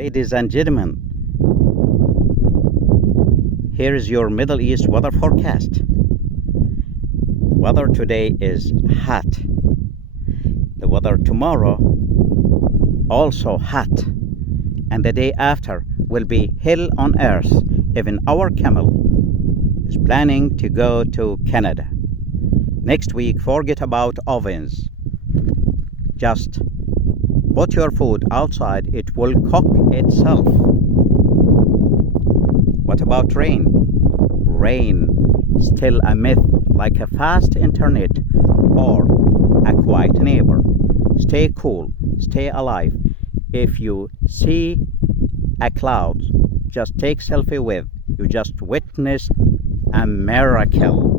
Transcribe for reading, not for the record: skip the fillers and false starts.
Ladies and gentlemen, here is your Middle East weather forecast. Weather today is hot. The weather tomorrow also hot. And the day after will be hell on earth. Even our Camel is planning to go to Canada. Next week, forget about ovens. Just put your food outside, it will cook itself. What about rain? Rain, still a myth, like a fast internet or a quiet neighbor. Stay cool, stay alive. If you see a cloud, just take selfie with. You just witnessed a miracle.